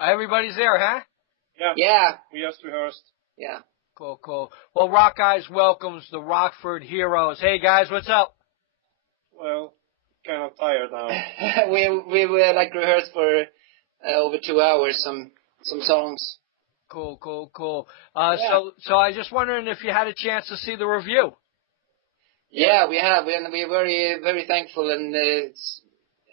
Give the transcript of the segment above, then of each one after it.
Everybody's there, huh? Yeah. Yeah. We just rehearsed. Yeah. Cool. Well, Rockeyez welcomes the Rockford Heroes. Hey, guys, what's up? Well, kind of tired now. we were like rehearsed for over 2 hours, some songs. Cool. Yeah. So I just wondering if you had a chance to see the review. Yeah, we have. We're very, very thankful, and it's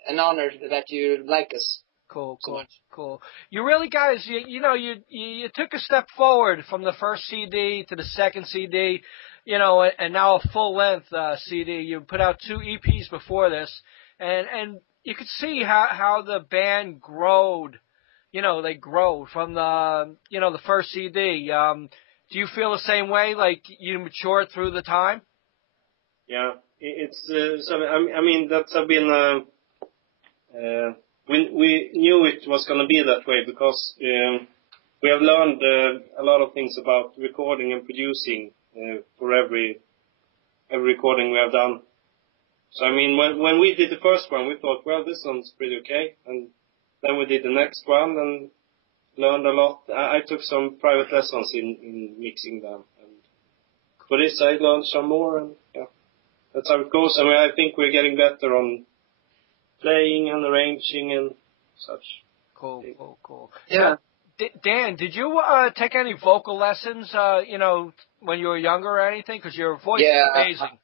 an honor that you like us. Cool. So much. Cool. You really, guys, you took a step forward from the first CD to the second CD, and now a full-length CD. You put out 2 EPs before this, and you could see how the band growed. They grow from the first CD. Do you feel the same way, like you matured through the time? Yeah, it's so. I mean, that's been. We knew it was going to be that way because we have learned a lot of things about recording and producing for every recording we have done. So I mean, when we did the first one, we thought, well, this sounds pretty okay, and then we did the next one and learned a lot. I took some private lessons in mixing them, and for this I learned some more, and yeah, that's how it goes. I mean, I think we're getting better on playing and arranging and such. Cool. Yeah. Dan, did you take any vocal lessons, when you were younger or anything? Because your voice is amazing.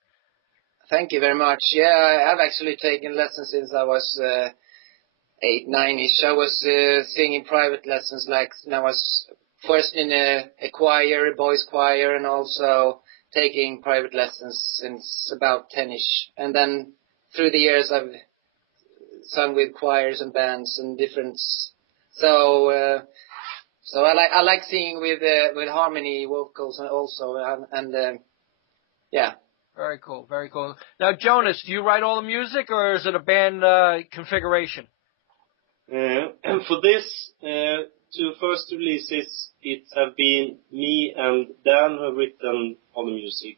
Thank you very much. Yeah, I've actually taken lessons since I was 8, 9-ish. I was singing private lessons, like I was first in a choir, a boys' choir, and also taking private lessons since about 10-ish. And then through the years, I've sung with choirs and bands and different. So I like singing with harmony vocals and also and yeah. Very cool. Now, Jonas, do you write all the music, or is it a band configuration? And for this 2 first releases, it have been me and Dan who have written all the music.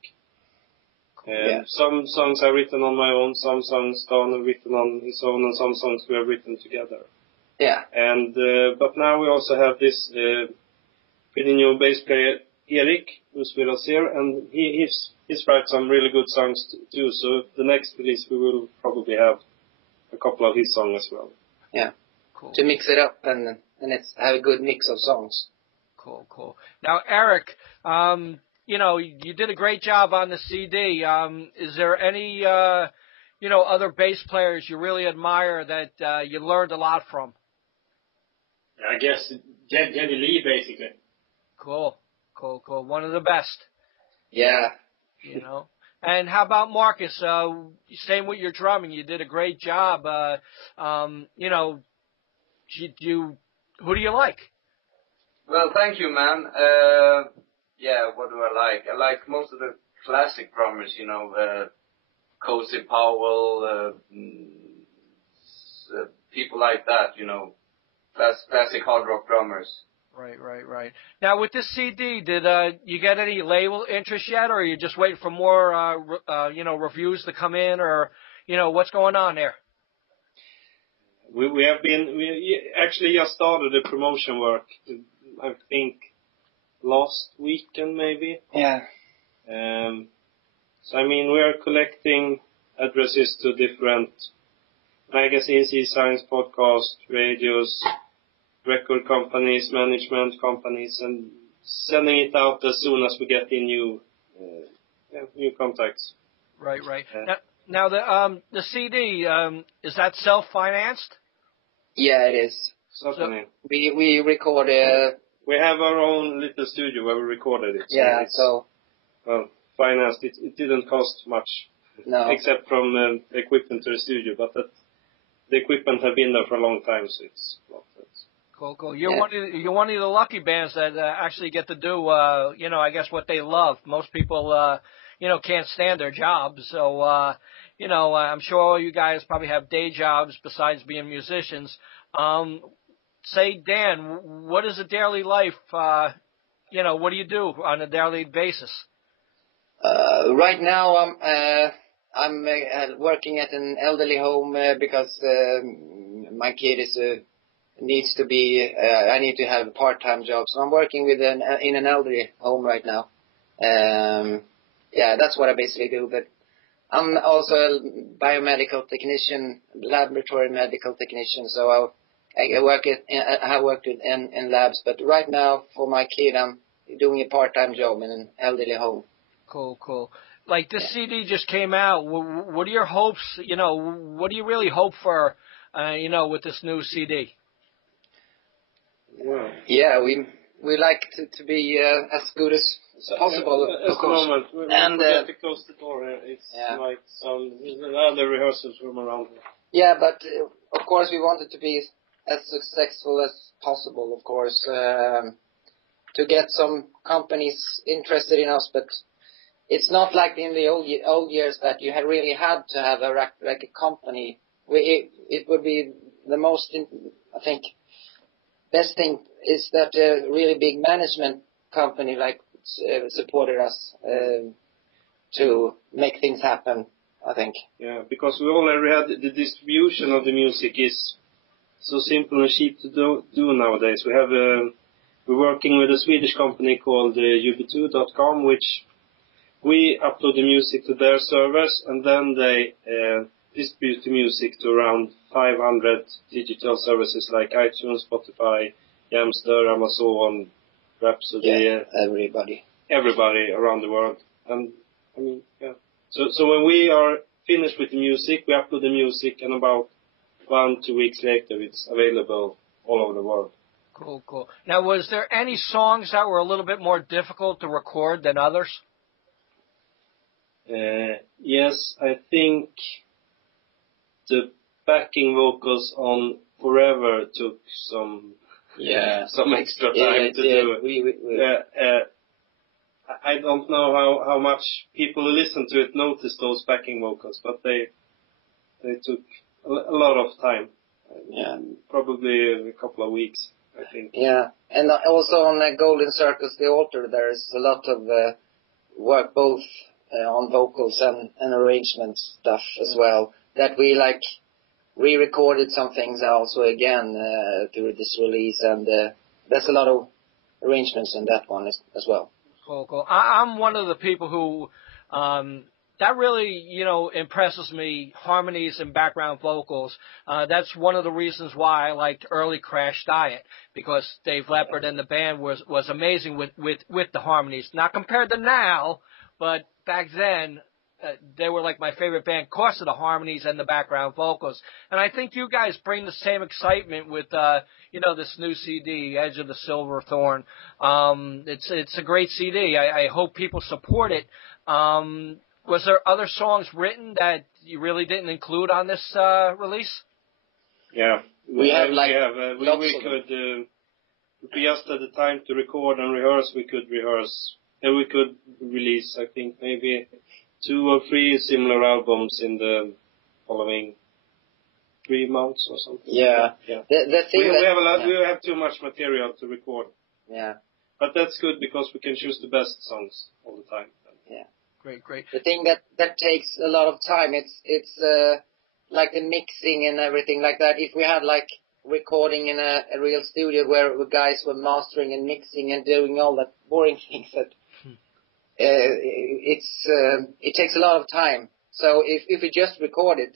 Cool. Some songs I've written on my own, some songs Dan have written on his own, and some songs we have written together. Yeah. And but now we also have this pretty new bass player, Erik, who's with us here, and he's write some really good songs too. So the next release we will probably have a couple of his songs as well. Yeah. Cool. To mix it up and it's have a good mix of songs. Cool. Now, Eric, you did a great job on the CD. Is there any, other bass players you really admire that you learned a lot from? I guess Jenny Lee, basically. Cool. One of the best. Yeah. And how about Marcus? Same with your drumming. You did a great job. Who do you like? Well, thank you, man. Yeah, what do I like? I like most of the classic drummers, Cozy Powell, people like that, classic hard rock drummers. Right. Now, with this CD, did you get any label interest yet, or are you just waiting for more, reviews to come in, or, what's going on there? We actually just started the promotion work, I think, last weekend maybe. Yeah. So, I mean, we are collecting addresses to different magazines, e-science, podcasts, radios, record companies, management companies, and sending it out as soon as we get in new contacts. Right. Now the CD, is that self-financed? Yeah, it is. Certainly. So we record. We have our own little studio where we recorded it. So well, financed. It didn't cost much. No. Except from the equipment to the studio, but the equipment have been there for a long time, so it's not that. Cool. You're one of the lucky bands that actually get to do, I guess what they love. Most people, can't stand their jobs. So, I'm sure all you guys probably have day jobs besides being musicians. Say, Dan, what is a daily life? What do you do on a daily basis? Right now, I'm working at an elderly home because my kid is needs to be, I need to have a part-time job. So I'm working with in an elderly home right now. Yeah, that's what I basically do. But I'm also a biomedical technician, laboratory medical technician. So I work I have worked in labs. But right now, for my kid, I'm doing a part-time job in an elderly home. Cool. Like this CD just came out. What are your hopes? What do you really hope for? With this new CD. Yeah, we like to be as good as possible, of course. Moment, we forget to close the door here. It's like there's another rehearsals room around here. Yeah, but of course we want it to be as successful as possible, of course, to get some companies interested in us, but it's not like in the old years that you really had to have a record company. It would be the most, I think, best thing is that a really big management company like supported us to make things happen, I think. Yeah, because we already had the distribution of the music is so simple and cheap to do nowadays. We're working with a Swedish company called ub2.com, which we upload the music to their servers, and then they distribute the music to around 500 digital services like iTunes, Spotify, Jamster, Amazon, Rhapsody. Everybody around the world. And I mean, yeah. So when we are finished with the music, we upload the music, and about 1-2 weeks later, it's available all over the world. Cool. Now, was there any songs that were a little bit more difficult to record than others? Yes, I think the backing vocals on Forever took some extra time to do. I don't know how much people who listen to it notice those backing vocals, but they took a lot of time. Yeah, probably a couple of weeks, I think. Yeah, and also on the Golden Circus, the altar, there's a lot of work both on vocals and arrangement stuff as well, that we re-recorded some things also again through this release, and there's a lot of arrangements in that one as well. Cool. I'm one of the people who that really impresses me, harmonies and background vocals. That's one of the reasons why I liked early Crash Diet, because Dave Leppard and the band was amazing with the harmonies. Not compared to now, but back then they were like my favorite band because of the harmonies and the background vocals. And I think you guys bring the same excitement with this new CD, Edge of the Silver Thorn. It's a great CD. I hope people support it. Was there other songs written that you really didn't include on this release? Yeah, we could. If we just had the time to record and rehearse, we could rehearse, and we could release, I think, maybe 2 or 3 similar albums in the following 3 months or something. Yeah. The thing we have too much material to record. Yeah. But that's good because we can choose the best songs all the time. Yeah. Great. The thing that takes a lot of time, it's like the mixing and everything like that. If we had recording in a real studio where guys were mastering and mixing and doing all that boring things, that it takes a lot of time. So if we just record it,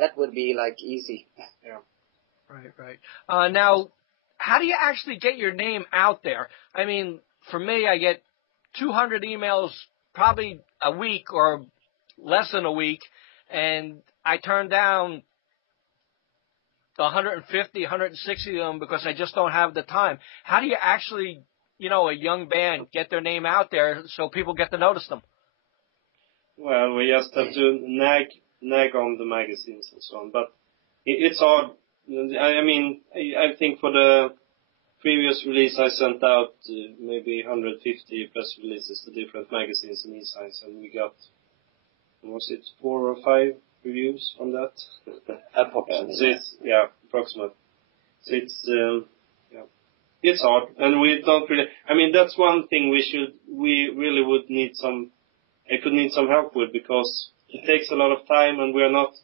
that would be easy. Yeah. Right. Now, how do you actually get your name out there? I mean, for me, I get 200 emails probably a week or less than a week, and I turn down 150, 160 of them because I just don't have the time. How do you actually, a young band get their name out there so people get to notice them? Well, we just have to nag on the magazines and so on, but it's hard. I think for the previous release I sent out maybe 150 press releases to different magazines and e-signs, and we got, was it 4 or 5 reviews from that? Approximately. So it's, approximately. So it's hard, and we don't really, that's one thing we really would need some help with, because it takes a lot of time, and we're not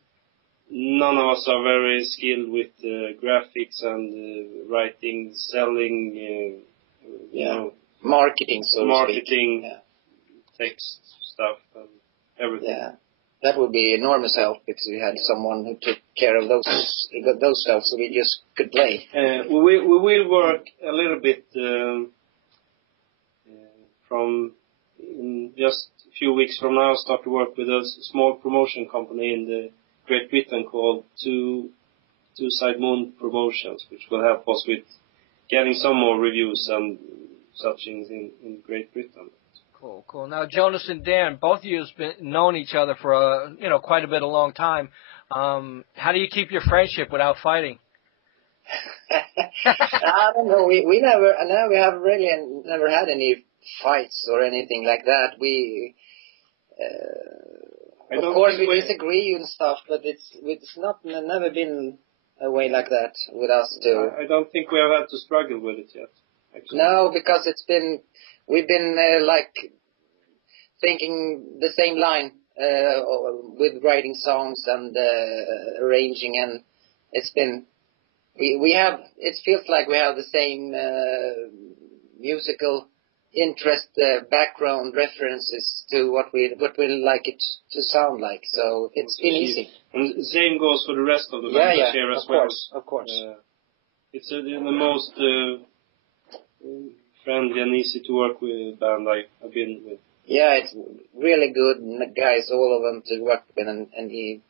none of us are very skilled with graphics and writing, selling, you know, marketing, so marketing, to speak. text stuff, and everything. Yeah, that would be enormous help if we had someone who took care of those stuff, so we just could play. We will work a little bit from in just a few weeks from now. Start to work with a small promotion company in the Great Britain called Two Side Moon Promotions, which will help us with getting some more reviews and such things in Great Britain. Cool. Now, Jonas and Dan, both of you have known each other for quite a bit, a long time. How do you keep your friendship without fighting? I don't know. We have really never had any fights or anything like that. Of course, we disagree and stuff, but it's never been a way like that with us two. I don't think we have had to struggle with it yet, actually. No, because we've been like thinking the same line with writing songs and arranging, and it's been it feels like we have the same musical interest, background references to what we like it to sound like. So it's been easy. And the same goes for the rest of the members here as well. Of course. It's the most friendly and easy to work with band I've been with. Yeah, it's really good guys, all of them to work with, and he.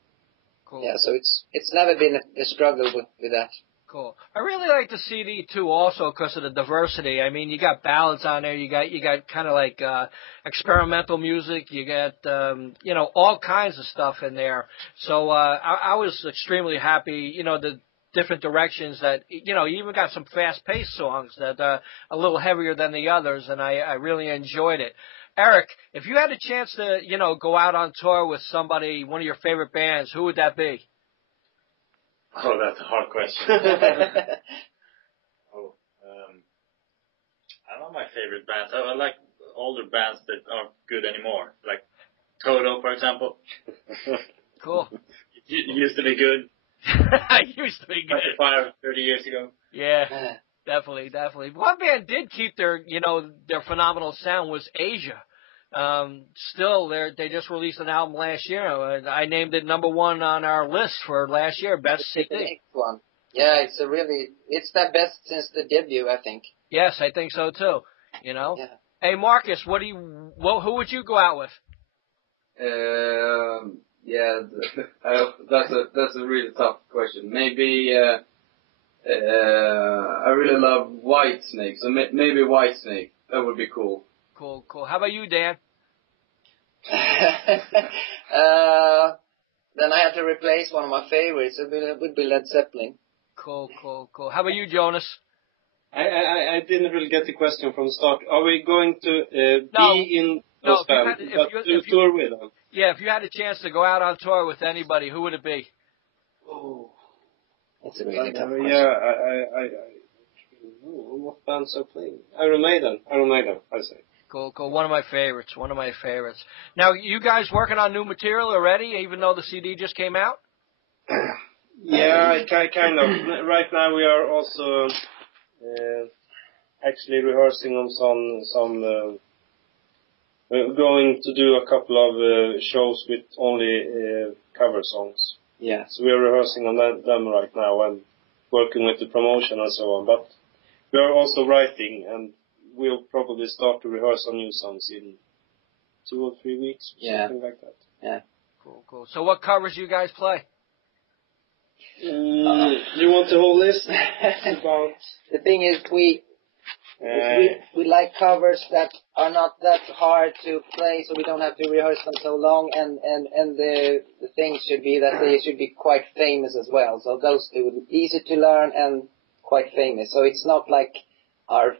Cool. Yeah, so it's never been a struggle with that. Cool. I really like the CD too, also because of the diversity. I mean, you got ballads on there. You got kind of like experimental music. You got all kinds of stuff in there. So I was extremely happy. The different directions that you even got some fast-paced songs that a little heavier than the others, and I really enjoyed it. Eric, if you had a chance to go out on tour with somebody, one of your favorite bands, who would that be? Oh, that's a hard question. I don't know my favorite bands. I like older bands that aren't good anymore, like Toto, for example. Cool. It used to be good. It used to be good. 25, 30 years ago. Yeah, definitely. One band did keep their phenomenal sound was Asia. Still, they just released an album last year. I named it number 1 on our list for last year, best CD. The next one. Yeah, it's the best since the debut, I think. Yes, I think so too. Yeah. Hey, Marcus, who would you go out with? Yeah, that's a really tough question. Maybe I really love Whitesnake, so maybe Whitesnake. That would be cool. Cool. How about you, Dan? Then I have to replace one of my favorites. It would be Led Zeppelin. Cool. How about you, Jonas? I didn't really get the question from the start. Are we going to be in those bands, to tour with them? Yeah, if you had a chance to go out on tour with anybody, who would it be? Oh, that's a really tough question. Yeah, I what bands are playing? Iron Maiden, I say. Cool. One of my favorites. Now, you guys working on new material already, even though the CD just came out? Yeah, kind of. Right now we are also actually rehearsing on some. We're going to do a couple of shows with only cover songs. Yeah. So we are rehearsing on them right now and working with the promotion and so on. But we are also writing, and we'll probably start to rehearse on new songs in 2 or 3 weeks, something like that. Yeah. Cool. So what covers you guys play? You want the whole list? The thing is, we like covers that are not that hard to play, so we don't have to rehearse them so long. And the thing should be that they should be quite famous as well. So those two, easy to learn and quite famous. So it's not like our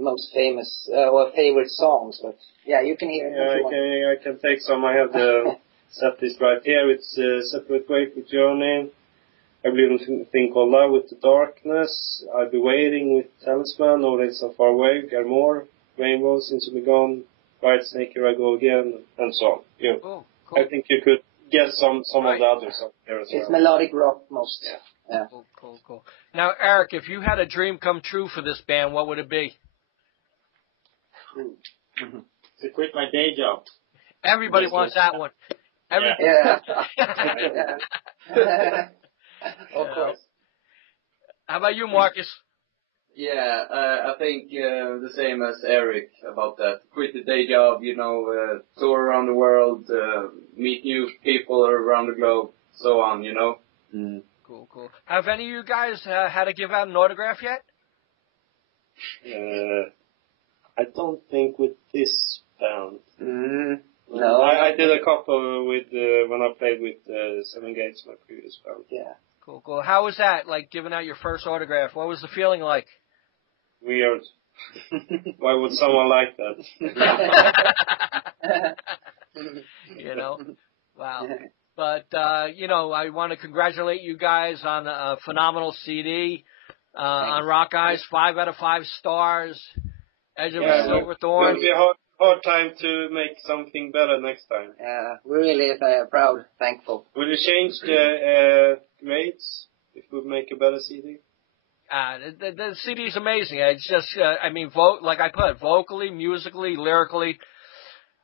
most famous or favorite songs, but you can hear them. I can take some. I have the set list right here. It's Separate Way with Journey. I believe in a thing called Love with the Darkness. I'll Be Waiting with Talisman. No Days So Far Away. Garmore. Rainbows. Into the Gone. Whitesnake. Here I Go Again. And so on. Cool. I think you could get some of the others up here as It's well. melodic rock most. Yeah. Cool. Now, Eric, if you had a dream come true for this band, what would it be? To quit my day job. Everybody wants that one. Yeah. Of course. How about you, Marcus? Yeah, I think the same as Eric about that. Quit the day job, tour around the world, meet new people around the globe, so on, Cool. Have any of you guys had to give out an autograph yet? I don't think with this band. No. I did a couple with when I played with Seven Gates, my previous band. Yeah. Cool. How was that, like, giving out your first autograph? What was the feeling like? Weird. Why would someone like that? Wow. But, I want to congratulate you guys on a phenomenal CD, on Rockeyez, 5 out of 5 stars, Edge of a Silver Thorn. It'll be a hard time to make something better next time. Yeah, we're really proud, thankful. Will you change the grades if we make a better CD? The CD is amazing. It's just, like I put, vocally, musically, lyrically,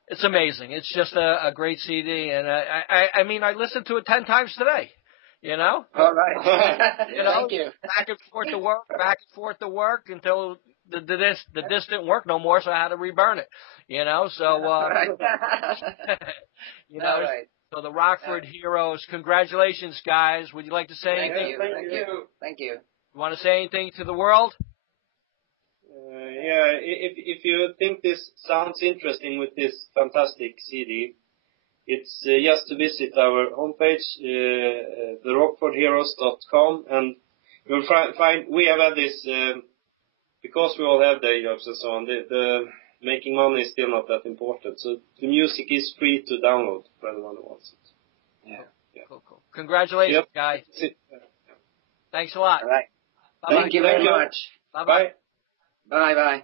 it's amazing. It's just a great CD, and I listened to it 10 times today. All right. Thank you. Back and forth to work until the disc didn't work no more, so I had to reburn it. So All right. So the Rockford Heroes, congratulations, guys. Would you like to say anything? Thank you. You want to say anything to the world? If you think this sounds interesting with this fantastic CD, it's just to visit our homepage, therockfordheroes.com, and you'll find we have had this, because we all have day jobs and so on, the making money is still not that important. So the music is free to download for anyone who wants it. Yeah. Cool. Congratulations, guys. Thanks a lot. All right. Bye-bye. Thank you very much. Bye-bye. Bye-bye.